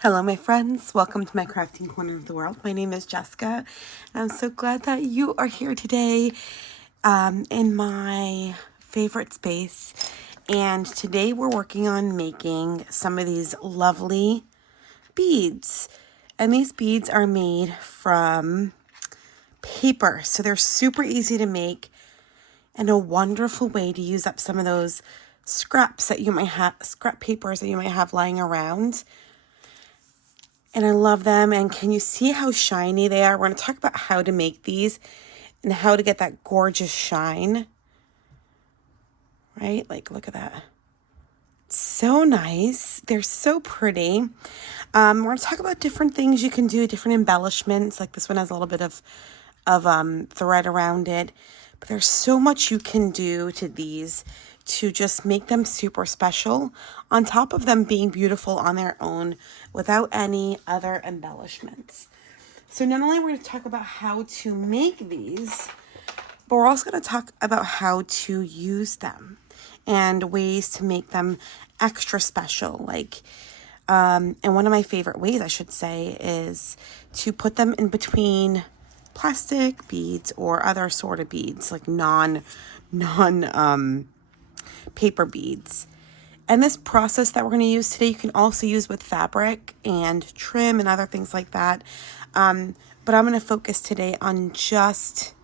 Hello, my friends. Welcome to my crafting corner of the world. My name is Jessica, and I'm so glad that you are here today in my favorite space. And today we're working on making some of these lovely beads. And these beads are made from paper, so they're super easy to make and a wonderful way to use up some of those scrap papers that you might have lying around. And I love them. And can you see how shiny they are? We're going to talk about how to make these and how to get that gorgeous shine. Right? Like, look at that. So nice. They're so pretty. We're going to talk about different things you can do, different embellishments. Like this one has a little bit of thread around it. But there's so much you can do to these to just make them super special, on top of them being beautiful on their own without any other embellishments. So not only are we going to talk about how to make these, but we're also going to talk about how to use them and ways to make them extra special. And one of my favorite ways, I should say, is to put them in between plastic beads or other sort of beads, like non paper beads. And this process that we're going to use today, you can also use with fabric and trim and other things like that. But I'm going to focus today on just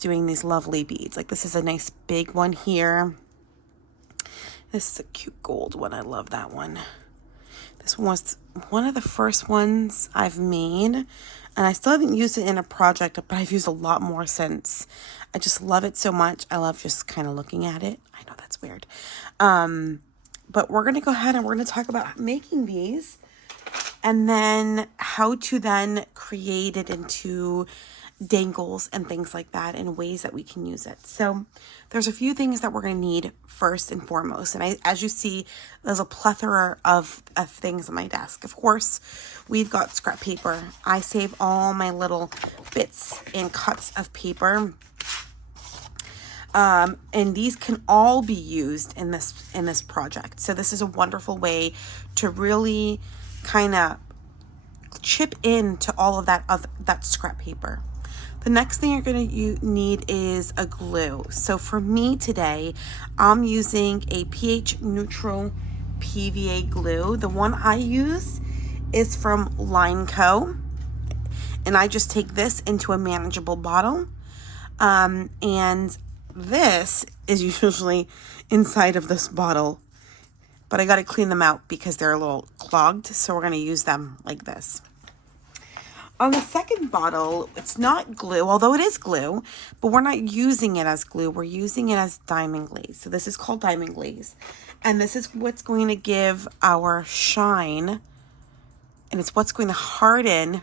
doing these lovely beads. Like this is a nice big one here. This is a cute gold one. I love that one. This one was one of the first ones I've made, and I still haven't used it in a project, but I've used a lot more since. I just love it so much. I love just kind of looking at it. I know that's weird. But we're going to go ahead and we're going to talk about making these and then how to then create it into dangles and things like that and ways that we can use it. So there's a few things that we're going to need first and foremost. And as you see, there's a plethora of things on my desk. Of course, we've got scrap paper. I save all my little bits and cuts of paper. And these can all be used in this project. So this is a wonderful way to really kind of chip into all of that scrap paper. The next thing you're going to need is a glue. So for me today, I'm using a pH neutral PVA glue. The one I use is from Line Co. And I just take this into a manageable bottle. And this is usually inside of this bottle. But I got to clean them out because they're a little clogged. So we're going to use them like this. On the second bottle, it's not glue, although it is glue, but we're not using it as glue. We're using it as diamond glaze. So this is called diamond glaze. And this is what's going to give our shine. And it's what's going to harden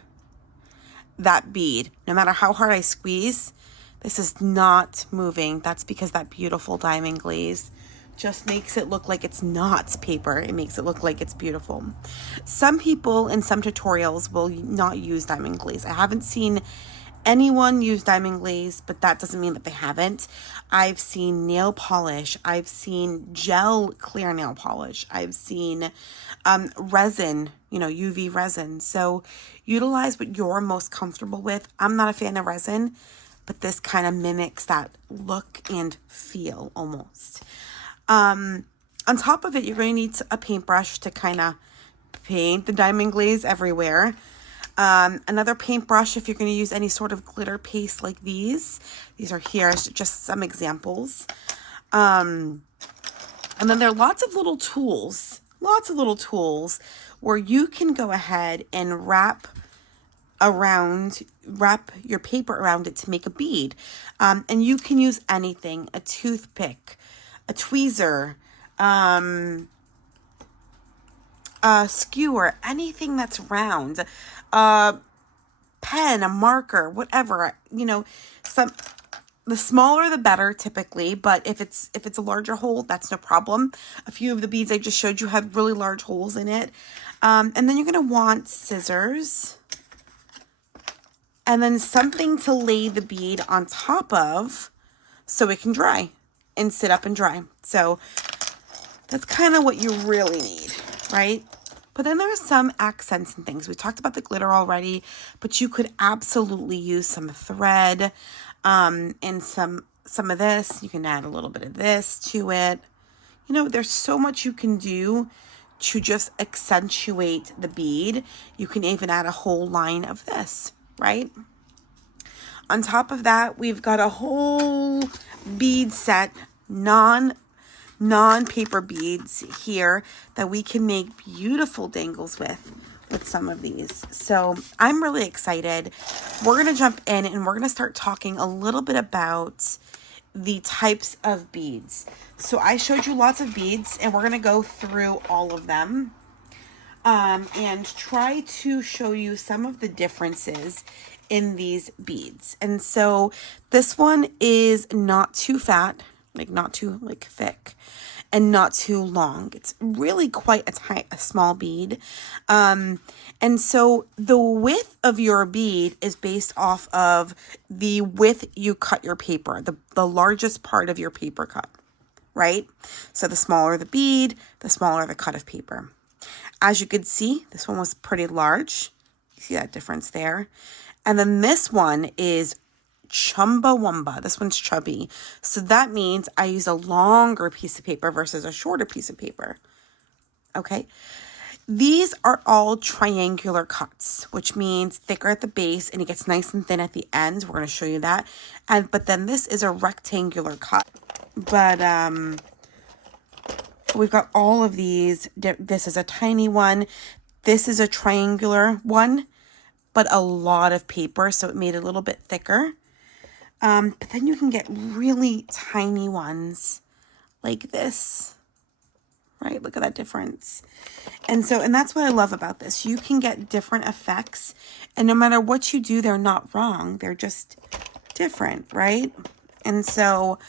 that bead. No matter how hard I squeeze, this is not moving. That's because that beautiful diamond glaze just makes it look like it's not paper. It makes it look like it's beautiful. Some people in some tutorials will not use diamond glaze. I haven't seen anyone use diamond glaze, but that doesn't mean that they haven't. I've seen nail polish. I've seen gel clear nail polish. I've seen resin, UV resin. So utilize what you're most comfortable with. I'm not a fan of resin, but this kind of mimics that look and feel almost. On top of it, you're going to need a paintbrush to kind of paint the diamond glaze everywhere. Another paintbrush if you're going to use any sort of glitter paste like these. These are here as just some examples. And then there are lots of little tools where you can go ahead and wrap your paper around it to make a bead. And you can use anything, a toothpick, a tweezer, a skewer, anything that's round, a pen, a marker, whatever, the smaller the better typically, but if it's a larger hole, that's no problem. A few of the beads I just showed you have really large holes in it. And then you're going to want scissors and then something to lay the bead on top of so it can dry and sit up and dry. So that's kind of what you really need, right? But then there's some accents and things. We talked about the glitter already, but you could absolutely use some thread and some of this. You can add a little bit of this to it. You know, there's so much you can do to just accentuate the bead. You can even add a whole line of this, right? On top of that, we've got a whole bead set, non-paper beads here that we can make beautiful dangles with some of these. So I'm really excited. We're going to jump in and we're going to start talking a little bit about the types of beads. So I showed you lots of beads and we're going to go through all of them and try to show you some of the differences in these beads. And so this one is not too fat, like not too like thick, and not too long. It's really quite a small bead. And so the width of your bead is based off of the width you cut your paper, the largest part of your paper cut, right? So the smaller the bead, the smaller the cut of paper. As you could see, this one was pretty large. You see that difference there? And then this one is Chumbawamba. This one's chubby. So that means I use a longer piece of paper versus a shorter piece of paper. Okay. These are all triangular cuts, which means thicker at the base and it gets nice and thin at the ends. We're going to show you that. But then this is a rectangular cut. But we've got all of these. This is a tiny one. This is a triangular one, but a lot of paper, so it made it a little bit thicker. But then you can get really tiny ones like this, right? Look at that difference. And that's what I love about this. You can get different effects, and no matter what you do, they're not wrong. They're just different, right? And so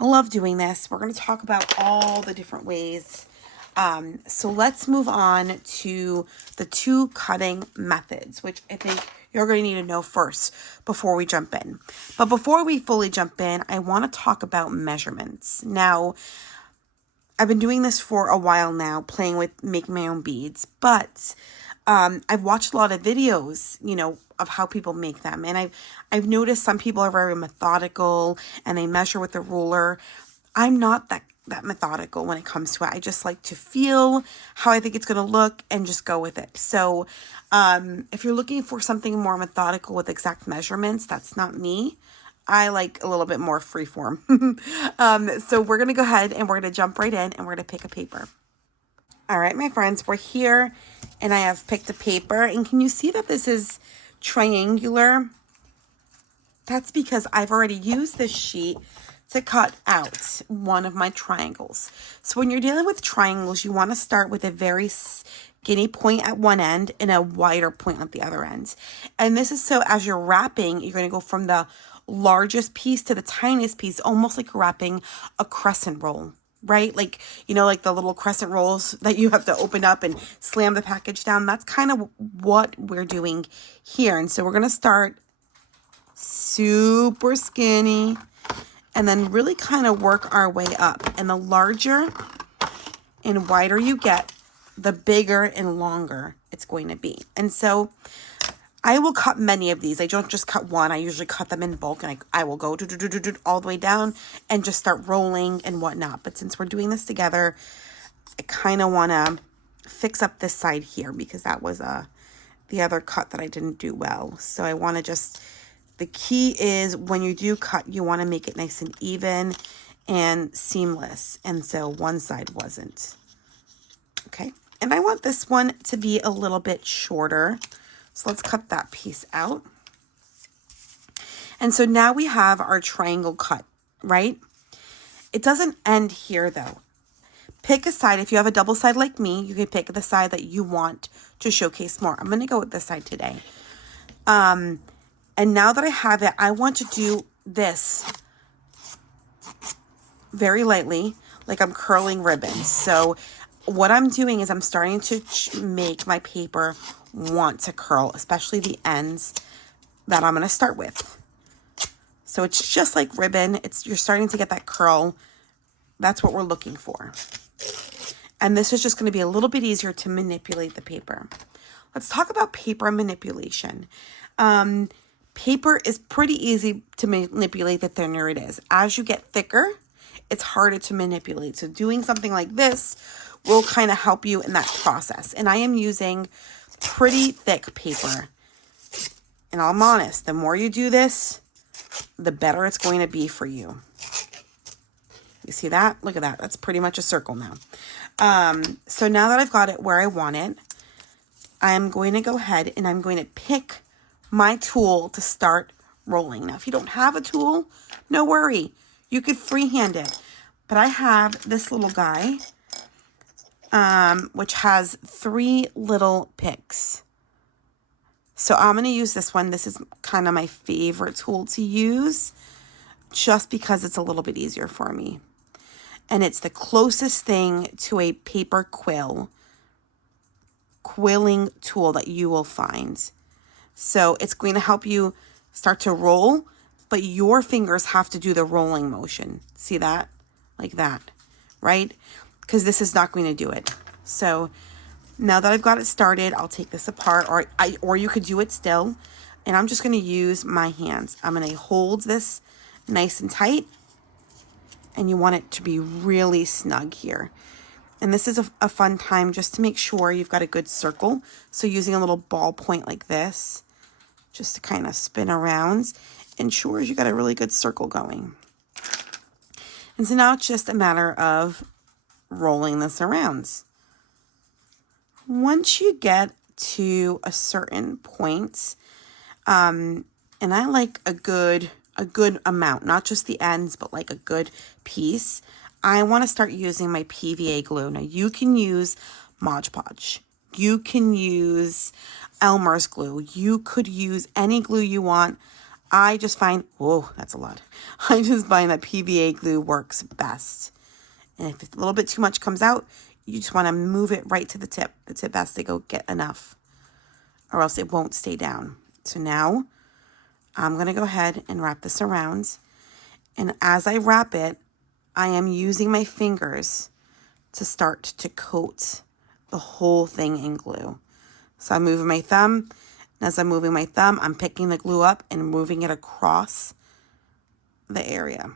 I love doing this. We're going to talk about all the different ways. So let's move on to the two cutting methods, which I think you're going to need to know first before we jump in. But before we fully jump in, I want to talk about measurements. Now, I've been doing this for a while now, playing with making my own beads, but I've watched a lot of videos, you know, of how people make them. And I've noticed some people are very methodical and they measure with a ruler. I'm not that methodical when it comes to it. I just like to feel how I think it's going to look and just go with it. So if you're looking for something more methodical with exact measurements, that's not me. I like a little bit more freeform. So we're going to go ahead and we're going to jump right in and we're going to pick a paper. All right, my friends, we're here and I have picked a paper. And can you see that this is triangular? That's because I've already used this sheet to cut out one of my triangles. So when you're dealing with triangles, you want to start with a very skinny point at one end and a wider point at the other end. And this is so as you're wrapping, you're going to go from the largest piece to the tiniest piece, almost like wrapping a crescent roll, right? Like, you know, like the little crescent rolls that you have to open up and slam the package down. That's kind of what we're doing here. And so we're going to start super skinny and then really kind of work our way up. And the larger and wider you get, the bigger and longer it's going to be. And so I will cut many of these. I don't just cut one. I usually cut them in bulk, and I will go all the way down and just start rolling and whatnot. But since we're doing this together, I kind of want to fix up this side here because that was the other cut that I didn't do well. So I want to just... The key is when you do cut, you want to make it nice and even and seamless. And so one side wasn't. Okay. And I want this one to be a little bit shorter. So let's cut that piece out. And so now we have our triangle cut, right? It doesn't end here though. Pick a side. If you have a double side like me, you can pick the side that you want to showcase more. I'm going to go with this side today. And now that I have it, I want to do this very lightly, like I'm curling ribbons. So what I'm doing is I'm starting to make my paper want to curl, especially the ends that I'm going to start with. So it's just like ribbon. You're starting to get that curl. That's what we're looking for. And this is just going to be a little bit easier to manipulate the paper. Let's talk about paper manipulation. Paper is pretty easy to manipulate the thinner it is. As you get thicker, it's harder to manipulate. So doing something like this will kind of help you in that process. And I am using pretty thick paper. And I'm honest, the more you do this, the better it's going to be for you. You see that? Look at that. That's pretty much a circle now. So now that I've got it where I want it, I'm going to go ahead and I'm going to pick my tool to start rolling. Now, if you don't have a tool, no worry. You could freehand it. But I have this little guy, which has 3 little picks. So I'm going to use this one. This is kind of my favorite tool to use just because it's a little bit easier for me. And it's the closest thing to a paper quilling tool that you will find. So it's going to help you start to roll, but your fingers have to do the rolling motion. See that? Like that, right? Because this is not going to do it. So now that I've got it started, I'll take this apart, or you could do it still. And I'm just going to use my hands. I'm going to hold this nice and tight. And you want it to be really snug here. And this is a fun time just to make sure you've got a good circle. So using a little ball point like this, just to kind of spin around, ensures you got a really good circle going. And so now it's just a matter of rolling this around. Once you get to a certain point, and I like a good amount, not just the ends, but like a good piece, I want to start using my PVA glue. Now you can use Mod Podge. You can use Elmer's glue. You could use any glue you want. I just find, whoa, that's a lot. I just find that PVA glue works best. And if a little bit too much comes out, you just want to move it right to the tip. The tip has to go get enough, or else it won't stay down. So now I'm going to go ahead and wrap this around. And as I wrap it, I am using my fingers to start to coat the whole thing in glue. So I'm moving my thumb. And as I'm moving my thumb, I'm picking the glue up and moving it across the area.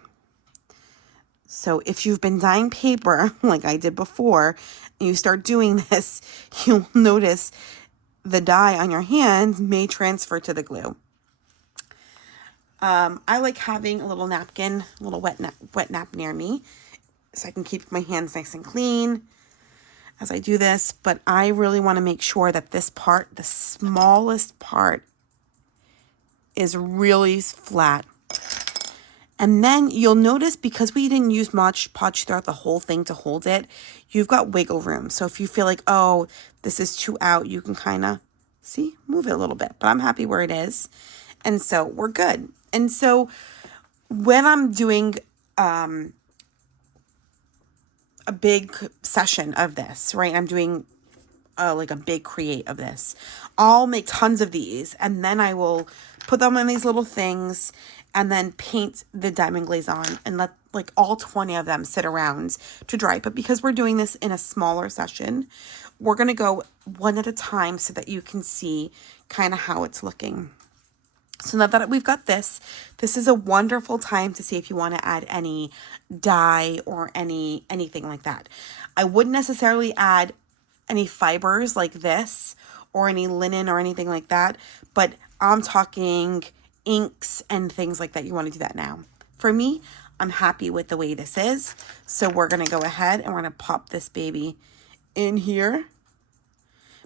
So if you've been dyeing paper like I did before, and you start doing this, you'll notice the dye on your hands may transfer to the glue. I like having a little napkin, a little wet nap near me, so I can keep my hands nice and clean as I do this. But I really want to make sure that this part, the smallest part, is really flat. And then you'll notice, because we didn't use Mod Podge throughout the whole thing to hold it, you've got wiggle room. So if you feel like, oh, this is too out, you can kind of, see, move it a little bit. But I'm happy where it is. And so we're good. And so when I'm doing a big session of this, right, I'm doing like a big create of this, I'll make tons of these, and then I will put them in these little things and then paint the diamond glaze on and let like all 20 of them sit around to dry. But because we're doing this in a smaller session, we're going to go one at a time so that you can see kind of how it's looking. So now that we've got this is a wonderful time to see if you want to add any dye or anything like that. I wouldn't necessarily add any fibers like this or any linen or anything like that, but I'm talking inks and things like that. You want to do that now. For me, I'm happy with the way this is. So we're going to go ahead and we're going to pop this baby in here.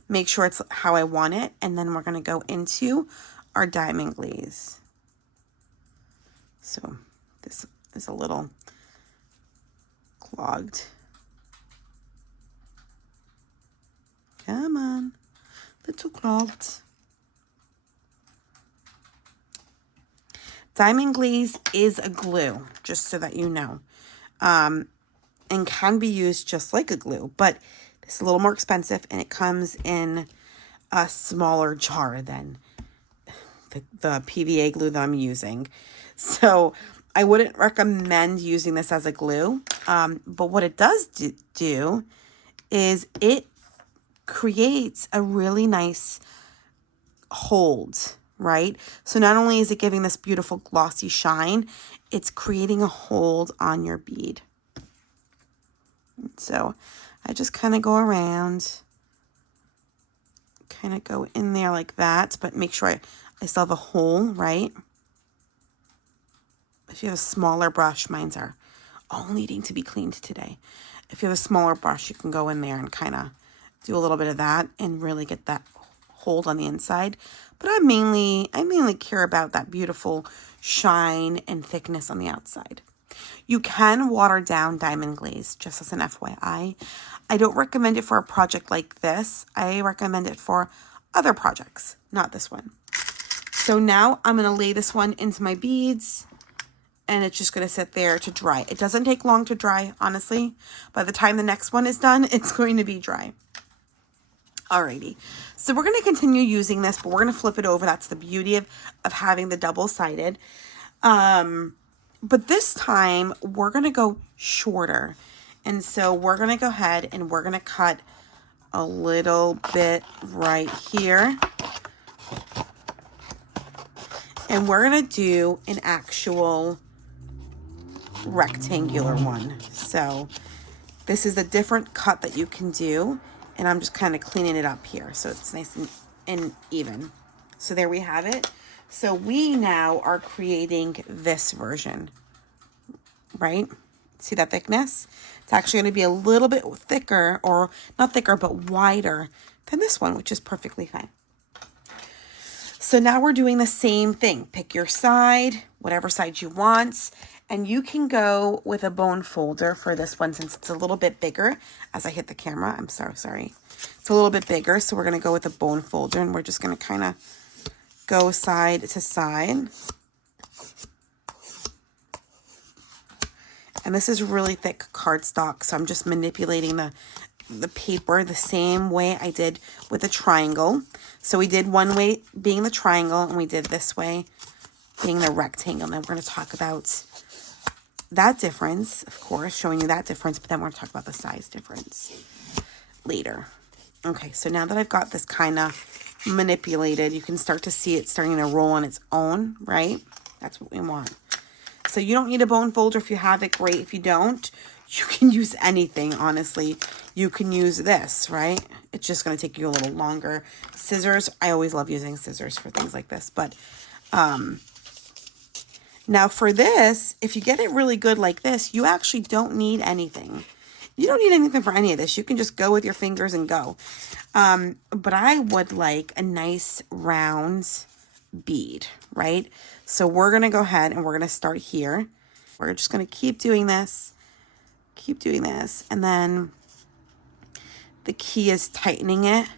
Make sure it's how I want it. And then we're going to go into our diamond glaze. So this is a little clogged. Come on, little clogged. Diamond glaze is a glue, just so that you know, and can be used just like a glue, but it's a little more expensive, and it comes in a smaller jar than the PVA glue that I'm using. So I wouldn't recommend using this as a glue, but what it does do is it creates a really nice hold, right? So not only is it giving this beautiful glossy shine, it's creating a hold on your bead. So I just kind of go around, kind of go in there like that, but make sure I still have a hole, right? If you have a smaller brush, mine's are all needing to be cleaned today. If you have a smaller brush, you can go in there and kind of do a little bit of that and really get that hold on the inside. But I mainly care about that beautiful shine and thickness on the outside. You can water down diamond glaze, just as an FYI. I don't recommend it for a project like this. I recommend it for other projects, not this one. So now I'm going to lay this one into my beads, and it's just going to sit there to dry. It doesn't take long to dry, honestly. By the time the next one is done, it's going to be dry. Alrighty, so we're going to continue using this, but we're going to flip it over. That's the beauty of having the double-sided. But this time, we're going to go shorter. And so we're going to go ahead and we're going to cut a little bit right here. And we're going to do an actual rectangular one. So this is a different cut that you can do. And I'm just kind of cleaning it up here so it's nice and even. So there we have it. So we now are creating this version, right? See that thickness? It's actually going to be a little bit thicker, or not thicker, but wider than this one, which is perfectly fine. So now we're doing the same thing. Pick your side, whatever side you want. And you can go with a bone folder for this one since it's a little bit bigger. As I hit the camera, I'm so sorry. It's a little bit bigger, so we're going to go with a bone folder, and we're just going to kind of go side to side. And this is really thick cardstock, so I'm just manipulating the paper the same way I did with the triangle. So we did one way being the triangle, and we did this way being the rectangle. Now we're going to talk about that difference, of course, showing you that difference, but then we're going to talk about the size difference later. Okay, so now that I've got this kind of manipulated, you can start to see it starting to roll on its own, right? That's what we want. So you don't need a bone folder. If you have it, great. If you don't, you can use anything, honestly. You can use this, right? It's just going to take you a little longer. Scissors, I always love using scissors for things like this, but now for this, if you get it really good like this, you actually don't need anything. You don't need anything for any of this. You can just go with your fingers and go. But I would like a nice round bead, right? So we're going to go ahead and we're going to start here. We're just going to keep doing this. And then the key is tightening it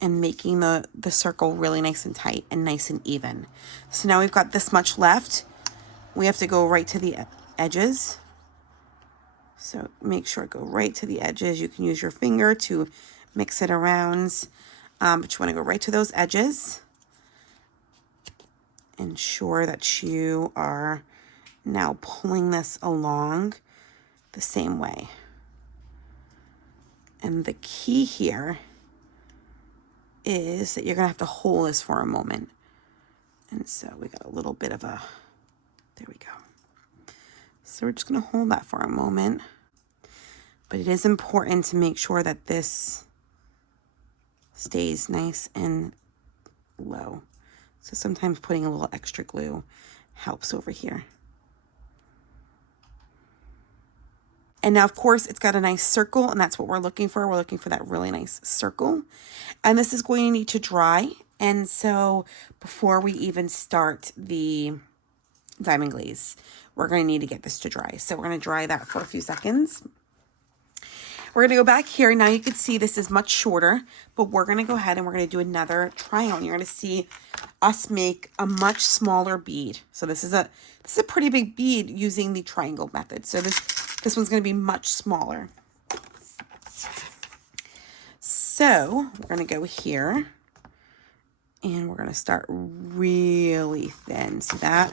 and making the circle really nice and tight and nice and even. So now we've got this much left. We have to go right to the edges. So make sure go right to the edges. You can use your finger to mix it around, but you want to go right to those edges. Ensure that you are now pulling this along the same way. And the key here is that you're going to have to hold this for a moment. And so we got a little bit of a, there we go. So we're just going to hold that for a moment. But it is important to make sure that this stays nice and low. So sometimes putting a little extra glue helps over here. And now, of course, it's got a nice circle, and that's what we're looking for. We're looking for that really nice circle. And this is going to need to dry. And so before we even start the diamond glaze, we're going to need to get this to dry. So we're going to dry that for a few seconds. We're going to go back here. Now you can see this is much shorter, but we're going to go ahead and we're going to do another triangle. And you're going to see us make a much smaller bead. So this is a pretty big bead using the triangle method. So this one's going to be much smaller. So we're going to go here and we're going to start really thin. See that?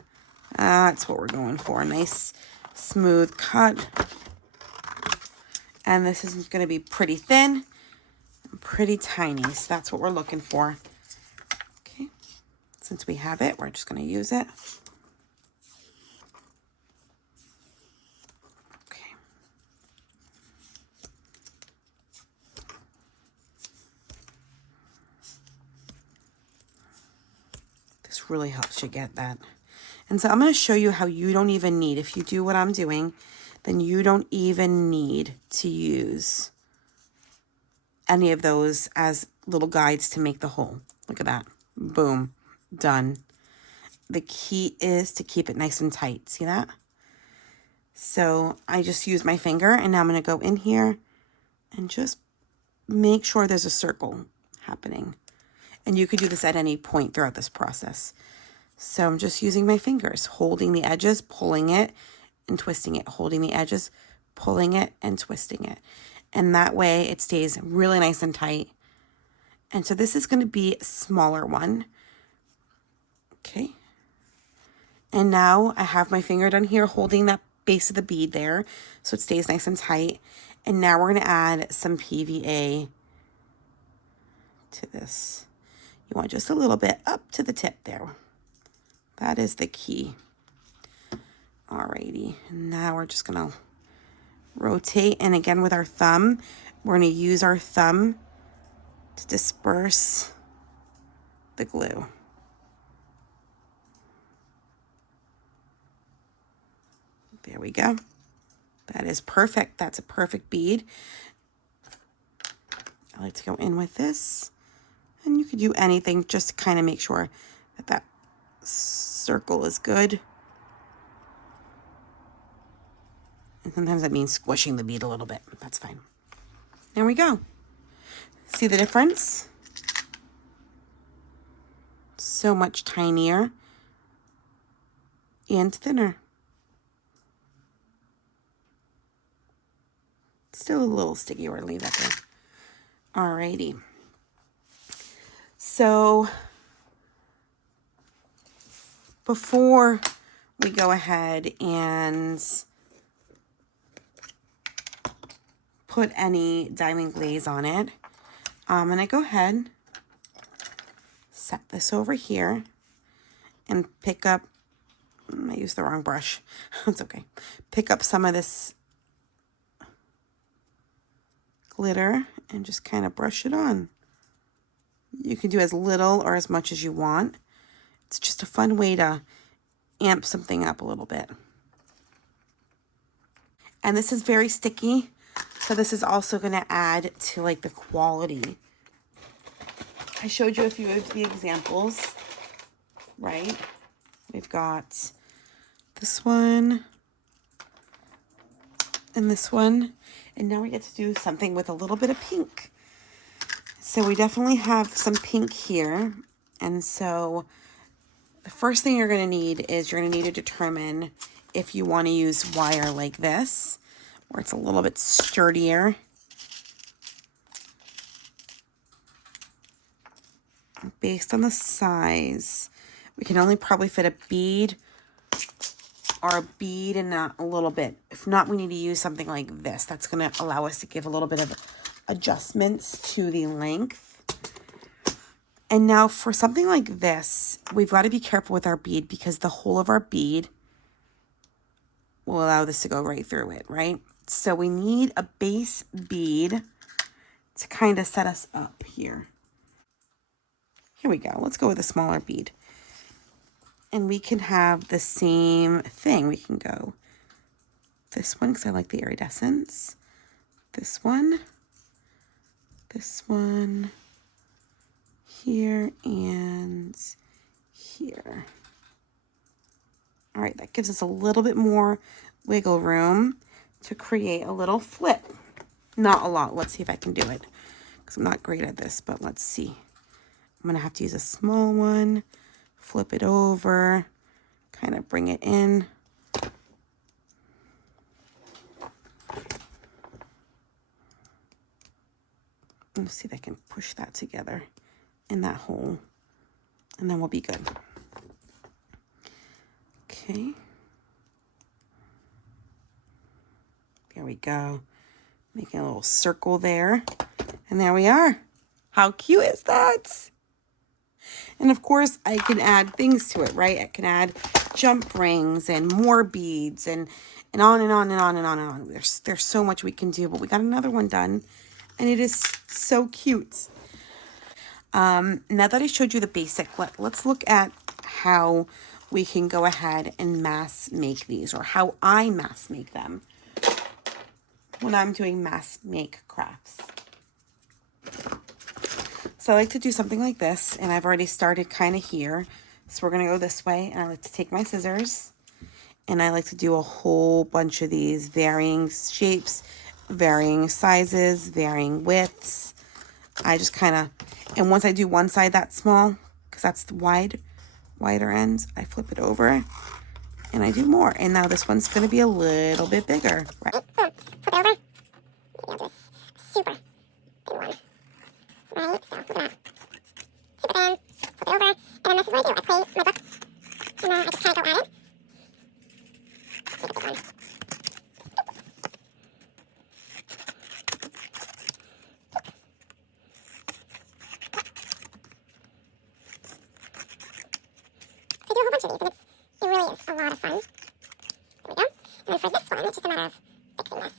That's what we're going for. A nice smooth cut. And this is going to be pretty thin and pretty tiny. So that's what we're looking for. Okay. Since we have it, we're just going to use it. Okay. This really helps you get that. And so I'm going to show you how you don't even need, if you do what I'm doing, then you don't even need to use any of those as little guides to make the hole. Look at that. Boom. Done. The key is to keep it nice and tight. See that? So I just use my finger, and now I'm going to go in here and just make sure there's a circle happening. And you could do this at any point throughout this process. So I'm just using my fingers, holding the edges, pulling it, and twisting it, holding the edges, pulling it, and twisting it. And that way it stays really nice and tight. And so this is going to be a smaller one. Okay. And now I have my finger down here holding that base of the bead there, so it stays nice and tight. And now we're going to add some PVA to this. You want just a little bit up to the tip there. That is the key. Alrighty, and now we're just gonna rotate, and again with our thumb, we're gonna use our thumb to disperse the glue. There we go. That is perfect. That's a perfect bead. I like to go in with this, and you could do anything just to kind of make sure that that circle is good. And sometimes that means squishing the bead a little bit. That's fine. There we go. See the difference? So much tinier and thinner. Still a little sticky. We're gonna leave that there. Alrighty. So before we go ahead and put any diamond glaze on it, I'm going to go ahead, set this over here, and pick up, I used the wrong brush, it's okay, pick up some of this glitter and just kind of brush it on. You can do as little or as much as you want. It's just a fun way to amp something up a little bit. And this is very sticky, so this is also going to add to like the quality. I showed you a few of the examples, right? We've got this one and this one, and now we get to do something with a little bit of pink. So we definitely have some pink here, and so the first thing you're going to need is you're going to need to determine if you want to use wire like this, where it's a little bit sturdier. Based on the size, we can only probably fit a bead or a bead and not a little bit. If not, we need to use something like this. That's going to allow us to give a little bit of adjustments to the length. And now for something like this, we've got to be careful with our bead because the hole of our bead will allow this to go right through it, right? So we need a base bead to kind of set us up here. Here we go. Let's go with a smaller bead. And we can have the same thing. We can go this one because I like the iridescence. This one, here, and here. All right, that gives us a little bit more wiggle room to create a little flip. Not a lot. Let's see if I can do it because I'm not great at this, but let's see. I'm going to have to use a small one, flip it over, kind of bring it in. Let's see if I can push that together in that hole, and then we'll be good. Okay. There we go. Making a little circle there. And there we are. How cute is that? And of course, I can add things to it, right? I can add jump rings and more beads and on and on and on and on and on. There's so much we can do, but we got another one done. And it is so cute. Now that I showed you the basic, let's look at how we can go ahead and mass make these, or how I mass make them when I'm doing mass make crafts. So I like to do something like this, and I've already started kind of here. So we're going to go this way, and I like to take my scissors, and I like to do a whole bunch of these varying shapes, varying sizes, varying widths. I just kind of, and once I do one side that small, because that's the wider ends, I flip it over, and I do more. And now this one's going to be a little bit bigger, right? Flip it over. Maybe I'll do this super big one. Right, so look at that. Super thin, flip it over, and then this is what I do. I play my book, and I just kind of go at it. Make a big one. So I do a whole bunch of these, and it really is a lot of fun. There we go. And then for this one, it's just a matter of fixing this.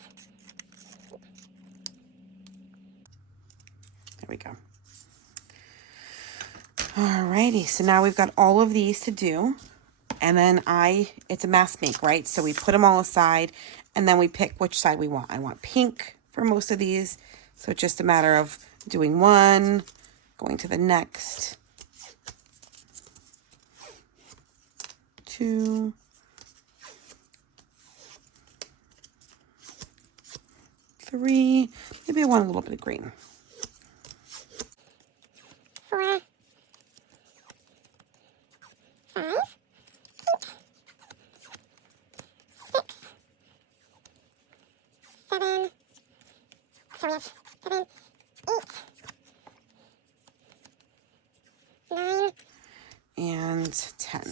There we go. Alrighty, so now we've got all of these to do. And then it's a mass make, right? So we put them all aside, and then we pick which side we want. I want pink for most of these. So it's just a matter of doing one, going to the next. 2, 3, maybe I want a little bit of green. 4, 5, 8, 6, 7. So we have 7, 8, 9, and 10.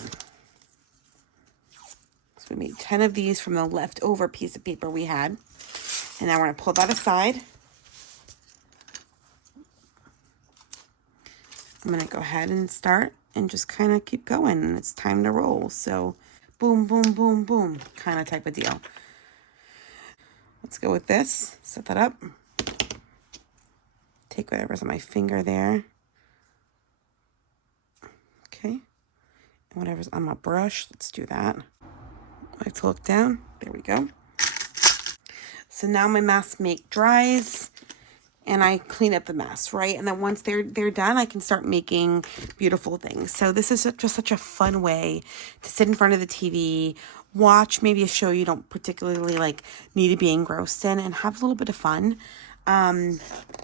So we made 10 of these from the leftover piece of paper we had. And now we're going to pull that aside. I'm going to go ahead and start and just kind of keep going. And it's time to roll. So boom, boom, boom, boom, kind of type of deal. Let's go with this. Set that up. Take whatever's on my finger there. Okay. And whatever's on my brush, let's do that. I like to look down. There we go. So now my mass make dries, and I clean up the mess, right? And then once they're done, I can start making beautiful things. So this is just such a fun way to sit in front of the TV, watch maybe a show you don't particularly need to be engrossed in, and have a little bit of fun.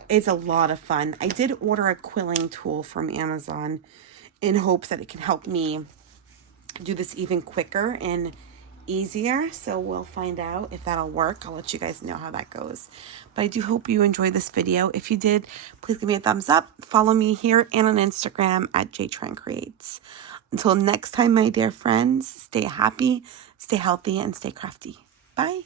It's a lot of fun. I did order a quilling tool from Amazon in hopes that it can help me do this even quicker and easier. So we'll find out if that'll work. I'll let you guys know how that goes. But I do hope you enjoyed this video. If you did, please give me a thumbs up. Follow me here and on Instagram at JTranCreates. Until next time, my dear friends, stay happy, stay healthy, and stay crafty. Bye.